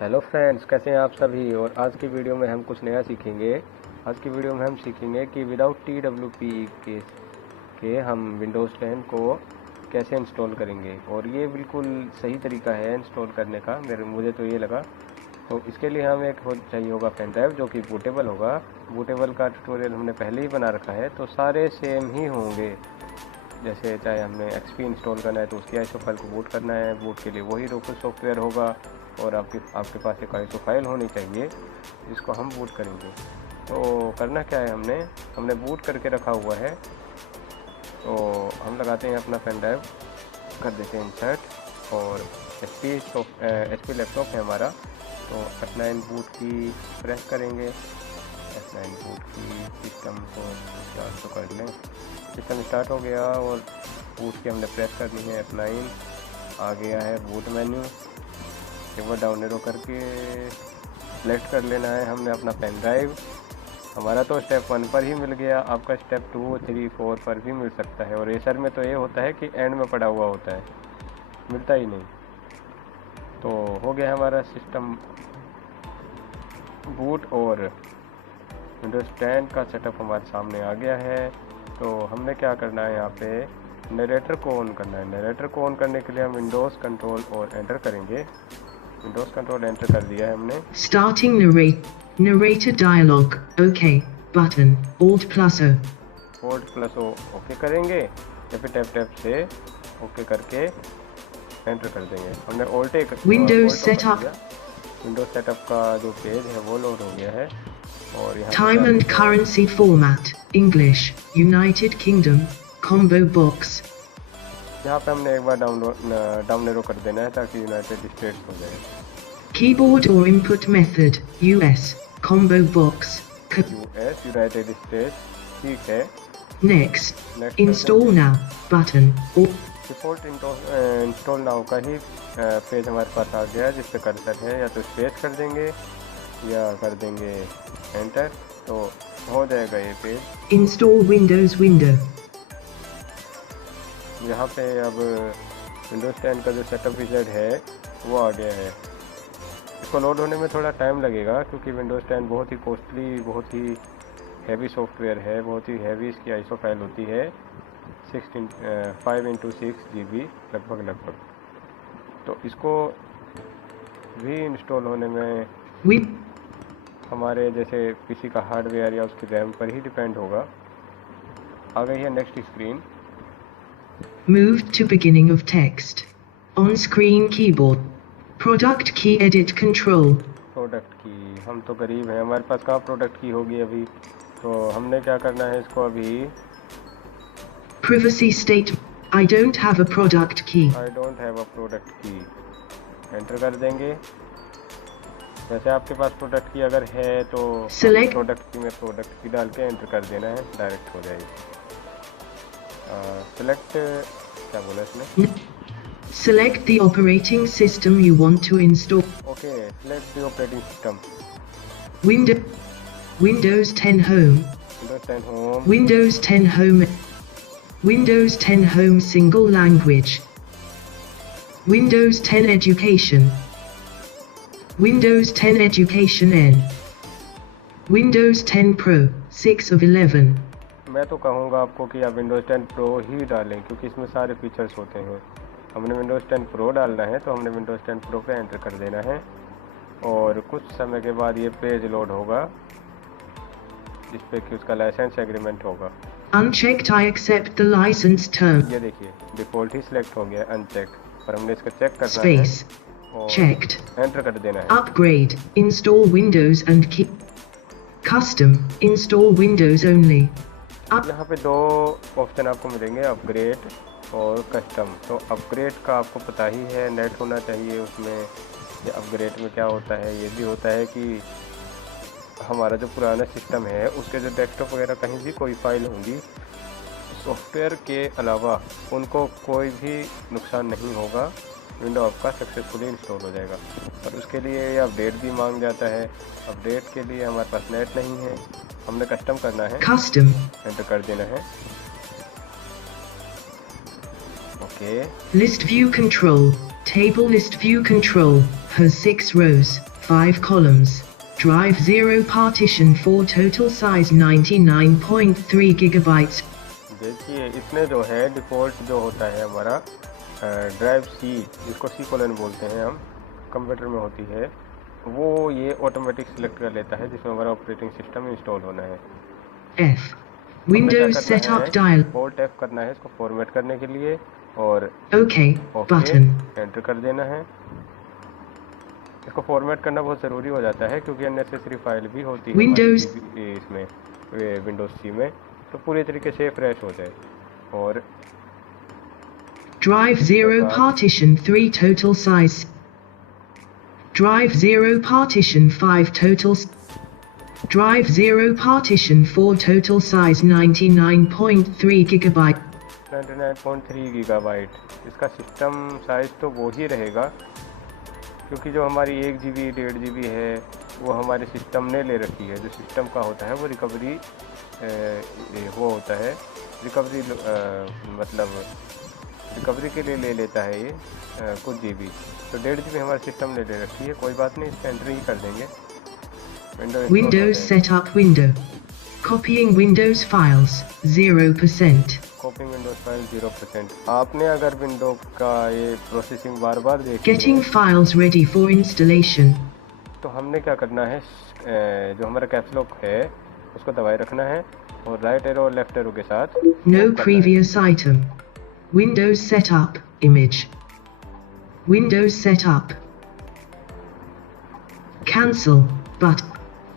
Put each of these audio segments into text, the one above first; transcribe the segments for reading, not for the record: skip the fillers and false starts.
Hello friends, कैसे हैं आप सभी। और आज की वीडियो में हम कुछ नया सीखेंगे। आज की वीडियो में हम सीखेंगे कि विदाउट TWP के हम विंडोज़ 10 को कैसे इंस्टॉल करेंगे। और ये बिल्कुल सही तरीका है इंस्टॉल करने का, मुझे तो ये लगा। तो इसके लिए हमें चाहिए होगा पेन ड्राइव, जो कि बूटेबल होगा। बूटेबल का ट्यूटोरियल हमने पहले ही बना रखा है, तो सारे सेम ही होंगे। जैसे चाहे हमने XP इंस्टॉल करना है तो उसकी ISO फाइल को बूट करना है, बूट के लिए वही लोकल सॉफ्टवेयर होगा। और आपके पास एक ISO फाइल होनी चाहिए जिसको हम बूट करेंगे। तो करना क्या है, हमने बूट करके रखा हुआ है। तो हम लगाते हैं अपना पेन ड्राइव, कर देते हैं इंसर्ट। और HP लैपटॉप है हमारा, तो F9 बूट की प्रेस करेंगे। F9 बूट की सिस्टम को स्टार्ट तो कर लें। सिस्टम स्टार्ट हो गया और बूट की हमने प्रेस करनी है। F9 आ गया है बूट मेन्यू। एक बार डाउन एरो करके सेलेक्ट कर लेना है हमने अपना पेन ड्राइव। हमारा तो स्टेप 1 पर ही मिल गया, आपका स्टेप 2, 3, 4 पर भी मिल सकता है। और रेसर में तो ये होता है कि एंड में पड़ा हुआ होता है, मिलता ही नहीं। तो हो गया हमारा सिस्टम बूट और विंडोज़ 10 का सेटअप हमारे सामने आ गया है। तो हमने क्या करना है, यहाँ पे नरेटर को ऑन करना है। नरेटर को ऑन करने के लिए हम विंडोज़ कंट्रोल और एंटर करेंगे। विंडोज़ कंट्रोल एंटर कर दिया है हमने। Starting narrator dialog. OK button. Alt+O okay करेंगे, या फिर टैप से ओके करके एंटर कर देंगे। हमने Windows setup. विंडोज सेटअप का जो पेज है वो लोड हो गया है। और यहाँ Time and currency format. English. United Kingdom. Combo box. यहाँ पे हमने एक बार डाउन एरो कर देना है ताकि यूनाइटेड स्टेट्स हो जाए। Keyboard or input method. US. Combo box. US United states, ठीक है। Next. Install now button. Default install now का ही पेज हमारे पास आ गया, जिस पे कर्सर है। या तो स्पेस कर देंगे या कर देंगे एंटर, तो हो जाएगा ये पेज। Install Windows window. यहाँ पे अब विंडोज़ 10 का जो सेटअप विज़ार्ड है वो आ गया है। इसको लोड होने में थोड़ा टाइम लगेगा, क्योंकि विंडोज़ 10 बहुत ही कॉस्टली, बहुत ही हैवी सॉफ्टवेयर है। बहुत ही हैवी इसकी ISO फाइल होती है, 5x6 GB लगभग। तो इसको भी इंस्टॉल होने में हमारे जैसे PC का हार्डवेयर या उसकी रैम पर ही डिपेंड होगा। आ गई है next screen. Move to beginning of text. On screen keyboard. Product key edit control. Product की, हम तो गरीब हैं, हमारे पास कहाँ प्रोडक्ट की होगी अभी। तो हमने क्या करना है इसको अभी। Privacy state. I don't have a product key. I don't have a product key. Enter कर देंगे। वैसे आपके पास प्रोडक्ट की अगर है तो Select प्रोडक्ट की में प्रोडक्ट की डाल के एंटर कर देना है, डायरेक्ट हो जाएगी। सेलेक्ट क्या बोला इसने, select the operating system you want to install. Okay, select the operating system. Windows 10 Home. Windows 10 home. Windows 10 Home. Windows 10 Home single language. Windows 10 Education. Windows 10 Education N. Windows 10 Pro 6 of 11. मैं तो कहूँगा आपको कि आप Windows 10 pro ही डालें, क्योंकि इसमें सारे फीचर्स होते हैं। हमने विंडोज़ 10 प्रो डालना है, तो हमने विंडोज़ 10 प्रो पे एंटर कर देना है। और कुछ समय के बाद ये पेज लोड होगा, जिस पे कि उसका लाइसेंस एग्रीमेंट होगा। Unchecked I accept the license term. ये देखिए डिफ़ॉल्ट ही सिलेक्ट हो गया अनचेक, पर हमने इसका चेक करना Space. है और Checked. एंटर कर देना है। Upgrade. Install Windows and keep. Custom. Install Windows only. यहाँ पे दो ऑप्शन आपको मिलेंगे, अपग्रेड और कस्टम। तो अपग्रेड का आपको पता ही है, नेट होना चाहिए उसमें। ये अपग्रेड में क्या होता है, ये भी होता है कि हमारा जो पुराना सिस्टम है उसके जो डेस्कटॉप वगैरह कहीं भी कोई फाइल होंगी, सॉफ्टवेयर के अलावा उनको कोई भी नुकसान नहीं होगा। विंडो आपका सक्सेसफुली इंस्टॉल हो जाएगा। और उसके लिए ये अपडेट भी मांग जाता है। अपडेट के लिए हमारे पास नेट नहीं है, हमने कस्टम करना है। Custom. एंटर कर देना है। Okay, List view control. Table list view control. Has 6 rows, 5 columns. Drive 0 partition 4 total size 99.3 gigabytes. देखिए इसमें जो है डिफ़ॉल्ट जो होता है हमारा ड्राइव सी, जिसको सी कोलन बोलते हैं हम, कंप्यूटर में होती है, वो ये ऑटोमेटिक सिलेक्ट कर लेता है जिसमें हमारा ऑपरेटिंग सिस्टम इंस्टॉल होना है। F. Windows setup dial. Alt F करना है इसको फॉर्मेट करने के लिए और OK button. एंटर कर देना है। इसको फॉर्मेट करना बहुत ज़रूरी हो जाता है क्योंकि अननेसेसरी फाइल भी होती है Windows इसमें विंडोज़ सी में, तो पूरी तरीके से फ्रेश हो जाए। और Drive 0 partition 3 total size. Drive 0 partition 5 totals. Drive 0 partition 4 total size 99.3 gigabyte. 99.3 gigabyte. इसका सिस्टम साइज़ तो वो ही रहेगा क्योंकि जो हमारी 1 GB 1.5 GB है वो हमारे सिस्टम ने ले रखी है। जो सिस्टम का होता है वो रिकवरी वो होता है रिकवरी मतलब रिकवरी के लिए ले लेता है ये कुछ GB, तो 1.5 GB हमारे सिस्टम ने ले रखी है। कोई बात नहीं, इसका एंट्री ही कर देंगे। Windows setup window. Copying Windows files 0%. कॉपिंग Windows file 0%। आपने अगर विंडो का ये प्रोसेसिंग बार बार देखी Getting files ready for installation. तो हमने क्या करना है, जो हमारा कैप्स लॉक है उसको दबाए रखना है और राइट एरो और लेफ्ट एरो के साथ No previous item. Windows setup image. Windows setup. Cancel but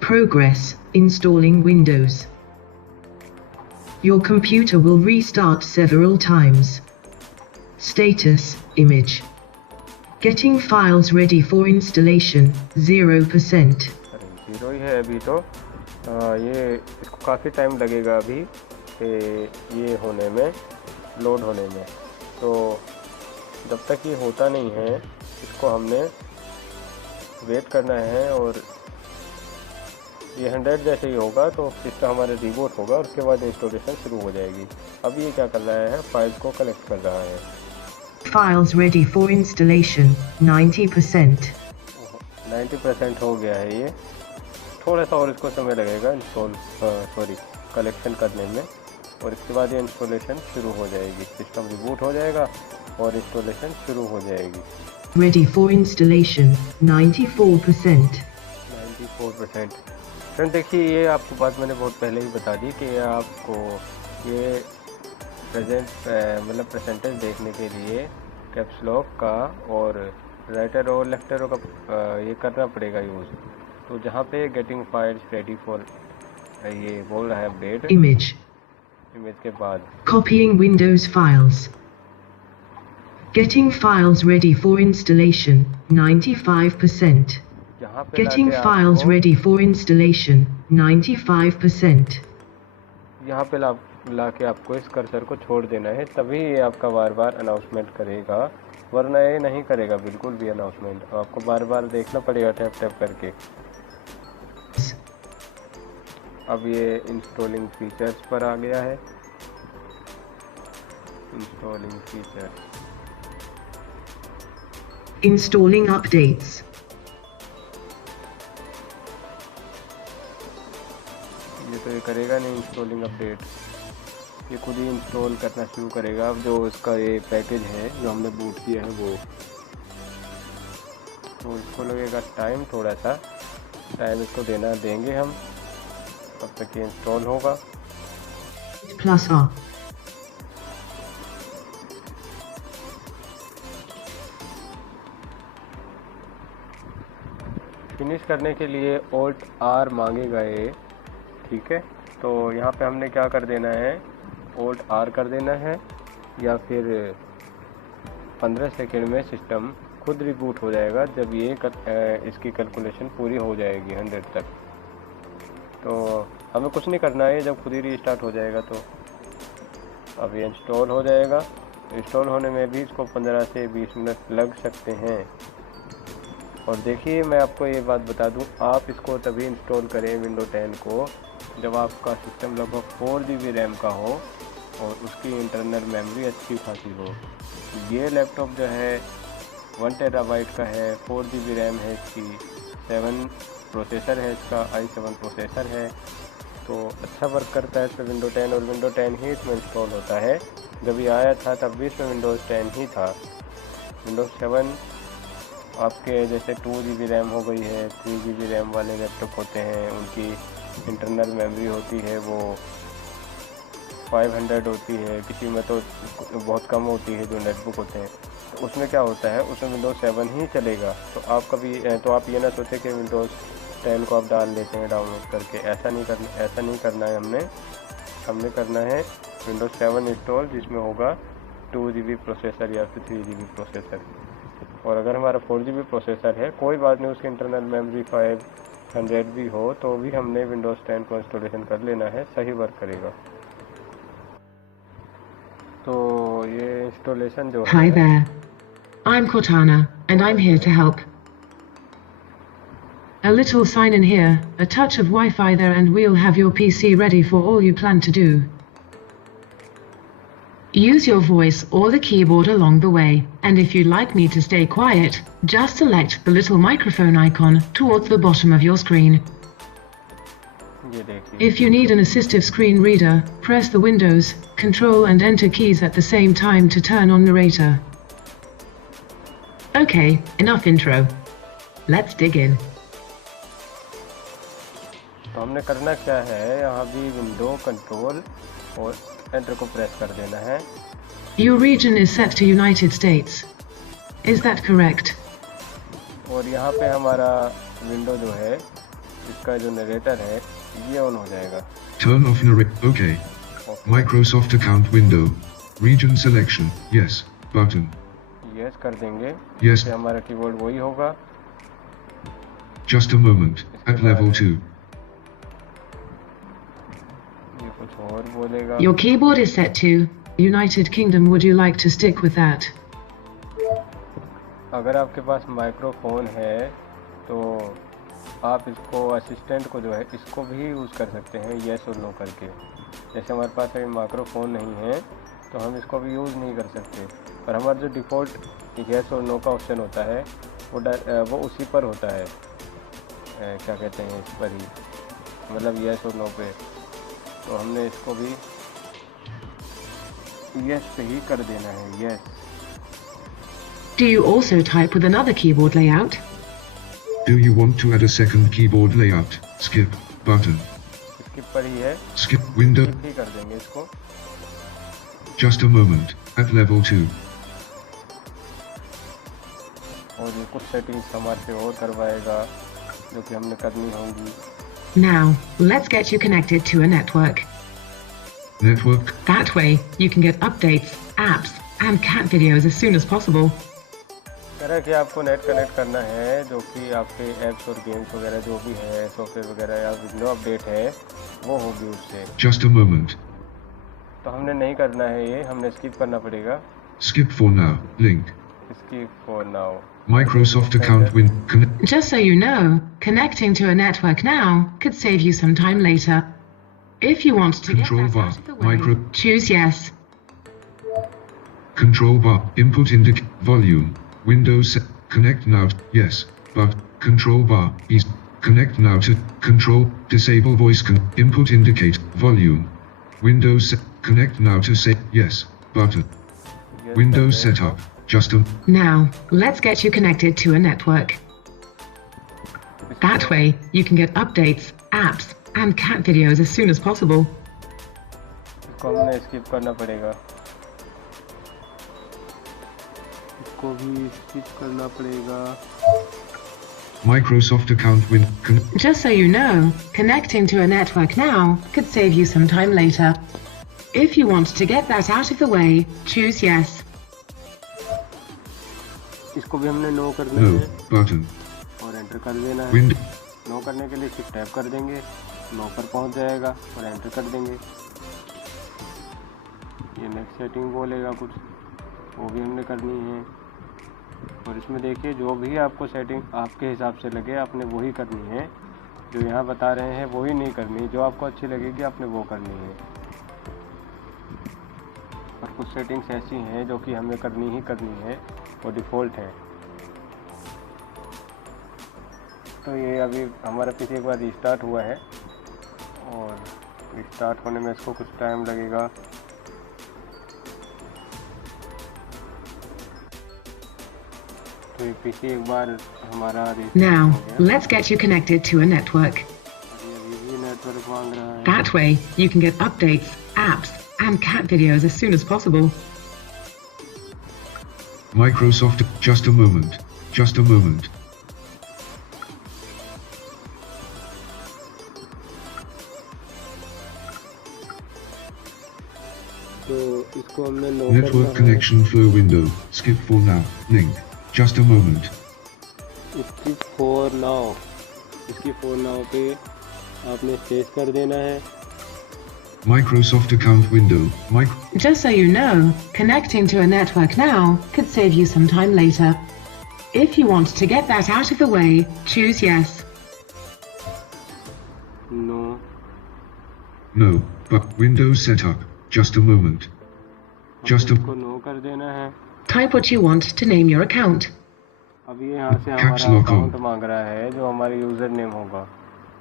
progress installing Windows. Your computer will restart several times. Status image. Getting files ready for installation 0%. Zero ही है अभी तो। ये इसको काफ़ी time लगेगा अभी ये होने में, लोड होने में। तो जब तक ये होता नहीं है इसको हमने वेट करना है और ये 100 जैसे ही होगा तो सिस्टम हमारे रिबूट होगा और उसके बाद इंस्टॉलेशन शुरू हो जाएगी। अब ये क्या कर रहा है, फाइल्स को कलेक्ट कर रहा है। Files ready for installation 90%. 90% हो गया है ये। थोड़ा सा और इसको समय लगेगा कलेक्शन करने में और इसके बाद ये इंस्टॉलेशन शुरू हो जाएगी। सिस्टम रिबूट हो जाएगा और इंस्टॉलेशन शुरू हो जाएगी। Ready for installation 94%. 94%। फ्रेंड देखिए, ये आपको बात मैंने बहुत पहले ही बता दी कि आपको ये मतलब परसेंटेज देखने के लिए कैप्स लॉक का और राइट एरो और लेफ्ट एरो का ये करना पड़ेगा यूज़। तो जहाँ पे गेटिंग फाइल्स रेडी फॉर ये बोल रहा है अपडेट Image. इमेज के बाद Copying Windows files. Getting files ready for installation 95%. यहाँ पे Getting files ready for installation 95%. यहाँ पे ला के आपको इस कर्सर को छोड़ देना है, तभी ये आपका बार बार अनाउंसमेंट करेगा, वरना ये नहीं करेगा बिल्कुल भी अनाउंसमेंट। आपको बार बार देखना पड़ेगा टैप टैप करके। अब ये इंस्टॉलिंग फीचर्स पर आ गया है। Installing features, Installing updates. ये तो ये करेगा नहीं इंस्टॉलिंग अपडेट, ये खुद ही इंस्टॉल करना शुरू करेगा। अब जो इसका ये पैकेज है जो हमने बूट किया है वो, तो इसको लगेगा टाइम, थोड़ा सा टाइम इसको देंगे हम, तब तक ये इंस्टॉल होगा। Plus R. फिनिश करने के लिए Alt R मांगेगा ये, ठीक है। तो यहाँ पे हमने क्या कर देना है, Alt R कर देना है, या फिर 15 सेकेंड में सिस्टम खुद रिबूट हो जाएगा जब ये इसकी कैलकुलेशन पूरी हो जाएगी 100 तक। तो हमें कुछ नहीं करना है, जब खुद ही रीस्टार्ट हो जाएगा तो अब ये इंस्टॉल हो जाएगा। इंस्टॉल होने में भी इसको 15 से 20 मिनट लग सकते हैं। और देखिए, मैं आपको ये बात बता दूं, आप इसको तभी इंस्टॉल करें विंडो 10 को जब आपका सिस्टम लगभग 4 GB रैम का हो और उसकी इंटरनल मेमोरी अच्छी खासी हो। ये लैपटॉप जो है 1 टेराबाइट का है, 4 GB रैम है इसकी, 7 प्रोसेसर है इसका, i7 प्रोसेसर है। तो अच्छा वर्क करता है इसमें विंडो 10, और विंडो 10 ही इसमें इंस्टॉल होता है। जब ये आया था तब भी इसमें विंडोज़ 10 ही था। विंडोज़ 7 आपके जैसे 2 GB रैम हो गई है, 3 GB रैम वाले लैपटॉप होते हैं, उनकी इंटरनल मेमोरी होती है वो 500 होती है, किसी में तो बहुत कम होती है जो नेटबुक होते हैं। तो उसमें क्या होता है, उसमें विंडोज़ 7 ही चलेगा। तो आप ये ना सोचें कि विंडोज़ 10 को आप डाल लेते हैं डाउनलोड करके, ऐसा नहीं करना है। हमने करना है विंडोज़ 7 इंस्टॉल, जिसमें होगा 2 GB प्रोसेसर या फिर 3 GB प्रोसेसर। और अगर हमारा 4 GB प्रोसेसर है, कोई बात नहीं, उसकी इंटरनल मेमोरी 500 भी हो तो भी हमने विंडोज़ 10 को इंस्टॉलेशन कर लेना है, सही वर्क करेगा। तो ये इंस्टॉलेशन जो है। Hi there. I'm Cortana, and I'm here to help. A little sign in here, a touch of Wi-Fi there, and we'll have your PC ready for all you plan to do. Use your voice or the keyboard along the way, and if you'd like me to stay quiet, just select the little microphone icon towards the bottom of your screen. If you need an assistive screen reader, press the Windows, Control and Enter keys at the same time to turn on narrator. Okay, enough intro. Let's dig in. तो हमने करना क्या है, यहाँ भी window control और enter को press कर देना है। Your region is set to United States. Is that correct? और यहाँ पे हमारा विंडो जो है, इसका जो नरेटर है, ये ऑन हो जाएगा। Turn off narrate. Okay. Microsoft account window. Region selection. Yes. Button. Yes कर देंगे। Yes. हमारा कीबोर्ड वही होगा। Just a moment. At level 2. ये कुछ और बोलेगा। Your keyboard is set to United Kingdom. Would you like to stick with that? अगर आपके पास माइक्रोफोन है तो आप इसको असिस्टेंट को जो है इसको भी यूज़ कर सकते हैं येस और नो करके। जैसे हमारे पास अभी माइक्रोफोन नहीं है तो हम इसको भी यूज़ नहीं कर सकते, पर हमारा जो डिफ़ॉल्ट येस और नो का ऑप्शन होता है वो उसी पर होता है, क्या कहते हैं इस पर ही, मतलब येस और नो पे। तो हमने इसको भी येस पे ही कर देना है, yes. Do you also type with another keyboard layout? Do you want to add a second keyboard layout? Skip button. Skip पर ही है, Skip window. स्किप ही कर देंगे इसको। Just a moment. At level 2. और ये कुछ सेटिंग्स हमारे से और करवाएगा जो कि हमने करनी होंगी। Now, let's get you connected to a network. Network. That way, you can get updates, apps, and cat videos as soon as possible. तरह कि आपको नेट कनेक्ट करना है, जो कि आपके ऐप्स और गेम्स वगैरह जो भी है, सॉफ्टवेयर वगैरह या विंडो अपडेट है, वो होगी उससे। Just a moment. तो हमने नहीं करना है ये, हमने स्किप करना पड़ेगा। Skip for now. Link. Skip for now. Microsoft account win. Just so you know, connecting to a network now could save you some time later. If you want to Control get that bar. out of the way, choose yes. Control bar. Input indicate volume. Windows set. Connect now. Yes. But control bar is connect now to control disable voice input indicate volume. Windows set. Connect now to say yes button. Windows setup. Just a Now, let's get you connected to a network. That way, you can get updates, apps, and cat videos as soon as possible. इसको हमने skip करना पड़ेगा, इसको भी skip करना पड़ेगा। Microsoft account win. Just so you know, connecting to a network now could save you some time later. If you want to get that out of the way, choose yes. इसको भी हमने no करना No है button. और enter कर देना है। Window. No करने के लिए शिफ्ट टैप कर देंगे, नो पर पहुंच जाएगा और एंटर कर देंगे। ये नेक्स्ट सेटिंग बोलेगा कुछ, वो भी हमने करनी है। और इसमें देखिए जो भी आपको सेटिंग आपके हिसाब से लगे आपने वही करनी है, जो यहाँ बता रहे हैं वही नहीं करनी, जो आपको अच्छी लगेगी आपने वो करनी है। और कुछ सेटिंग्स ऐसी हैं जो कि हमें करनी ही करनी है, वो डिफ़ॉल्ट है। तो ये अभी हमारा पीसी एक बार रिस्टार्ट हुआ है और रिस्टार्ट होने में इसको कुछ टाइम लगेगा। तो ये पीसी एक बार हमारा Now, let's get you connected to a network. अभी नेटवर्क मांग रहा है। That way, you can get updates, apps, and cat videos as soon as possible. Microsoft, just a moment. Just a moment. तो इसको हमने Network connection flow window. Skip for now. Link. Just a moment. Skip for now. Skip for now पे आपने space कर देना है। Microsoft account window. Just so you know, connecting to a network now could save you some time later. If you want to get that out of the way, choose yes. No. No, but Windows setup. Just a moment. Just a इसको no कर देना है। Type what you want to name your account. अभी यहाँ से Caps हमारा lock on. Account मांग रहा है जो हमारी यूज़र नेम होगा।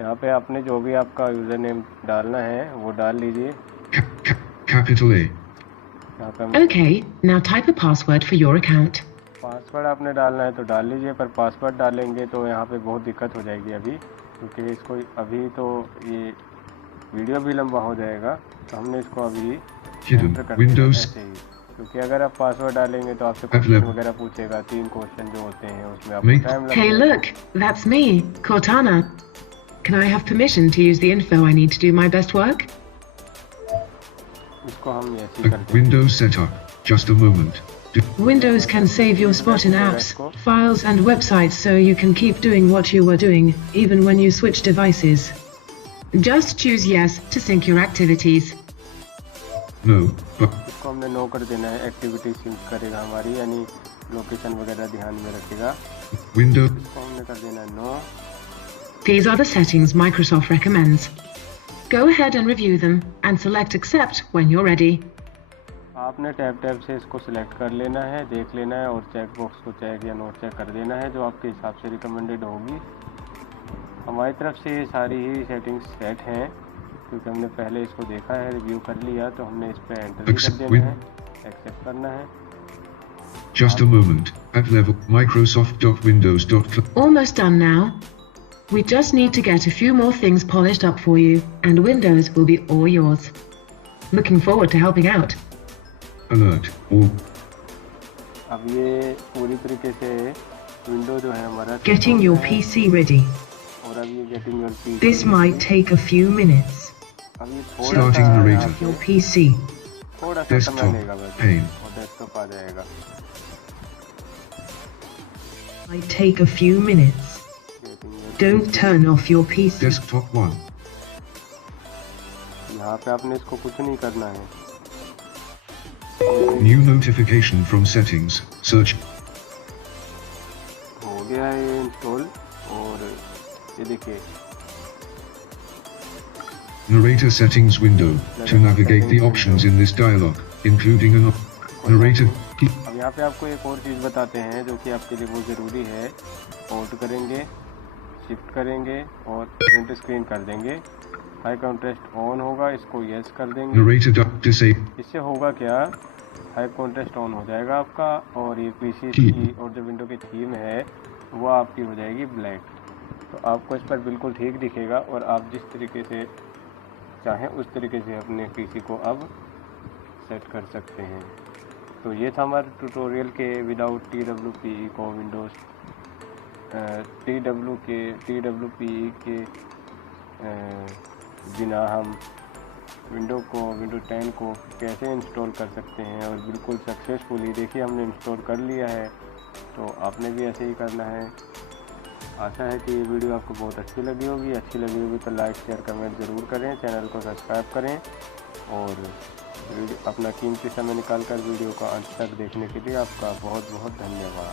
यहाँ पे आपने जो भी आपका यूज़र नेम डालना है वो डाल लीजिए। capital A. यहाँ पे हम Okay, now type a password for your account. Password आपने डालना है तो डाल लीजिए, पर पासवर्ड डालेंगे तो यहाँ पे बहुत दिक्कत हो जाएगी अभी, क्योंकि इसको अभी तो ये वीडियो भी लंबा हो जाएगा, तो हमने इसको अभी एंटर कर दिया ऐसे ही। क्योंकि अगर आप पासवर्ड डालेंगे तो आपसे क्वेश्चन वगैरह पूछेगा, 3 क्वेश्चन जो होते हैं उसमें आपको टाइम लगेगा। Hey look, that's me, Cortana. Can I have permission to use the info I need to do my best work? इसको हम ऐसे ही कर देंगे। Windows setup. Just a moment. Windows can save your spot in apps, files and websites so you can keep doing what you were doing, even when you switch devices. Just choose yes to sync your activities. No, but इसको हमने no कर देना है, activity sink करेगा हमारी, यानी location वगैरह ध्यान में रखेगा। Windows. इसको हमने कर देना है no. These are the settings Microsoft recommends. Go ahead and review them and select accept when you're ready. आपने टैब से इसको सिलेक्ट कर लेना है, देख लेना है और चेक बॉक्स को चेक या नोट चेक कर देना है जो आपके हिसाब से रिकमेंडेड होगी। हमारी तरफ से ये सारी ही सेटिंग्स सेट हैं, क्योंकि हमने पहले इसको देखा है, रिव्यू कर लिया, तो हमने इस पर एंटर भी कर देना है, एक्सेप्ट करना है। Just a moment. At level Microsoft.Windows. Almost done now. We just need to get a few more things polished up for you, and Windows will be all yours. Looking forward to helping out. Alert. All. अब ये पूरी तरीके से window जो है हमारा Getting your PC ready. और अब ये getting your PC, This might take a few minutes. अब ये थोड़ा Starting सा narrator. Your PC. थोड़ा सा समय Desktop. लेगा बस Pane. और डेस्कटॉप आ जाएगा। Might take a few minutes. Don't turn off your PC. Desktop 1. यहाँ पे आपने इसको कुछ नहीं करना है। New notification from settings. Search. हो गया है ये इंस्टॉल, और ये देखिए Narrator settings window. To navigate the options in this dialog, including an narrator. अब यहाँ पे आपको एक और चीज़ बताते हैं जो कि आपके लिए बहुत ज़रूरी है। होल्ड करेंगे, शिफ्ट करेंगे और प्रिंट स्क्रीन कर देंगे। हाई कॉन्ट्रास्ट ऑन होगा, इसको यस कर देंगे। Narrator disable. इससे होगा क्या, हाई कॉन्ट्रास्ट ऑन हो जाएगा आपका, और ये पीसी की और जो विंडो की थीम है वो आपकी हो जाएगी ब्लैक। तो आपको इस पर बिल्कुल ठीक दिखेगा और आप जिस तरीके से चाहें उस तरीके से अपने पीसी को अब सेट कर सकते हैं। तो ये था हमारे ट्यूटोरियल के विदाउट TWPE को विंडोज़ TWPE के बिना हम विंडो 10 को कैसे इंस्टॉल कर सकते हैं, और बिल्कुल सक्सेसफुली देखिए हमने इंस्टॉल कर लिया है। तो आपने भी ऐसे ही करना है। आशा है कि ये वीडियो आपको बहुत अच्छी लगी होगी। तो लाइक शेयर कमेंट ज़रूर करें, चैनल को सब्सक्राइब करें, और अपना कीमती समय निकाल कर वीडियो को अंत तक देखने के लिए आपका बहुत बहुत धन्यवाद।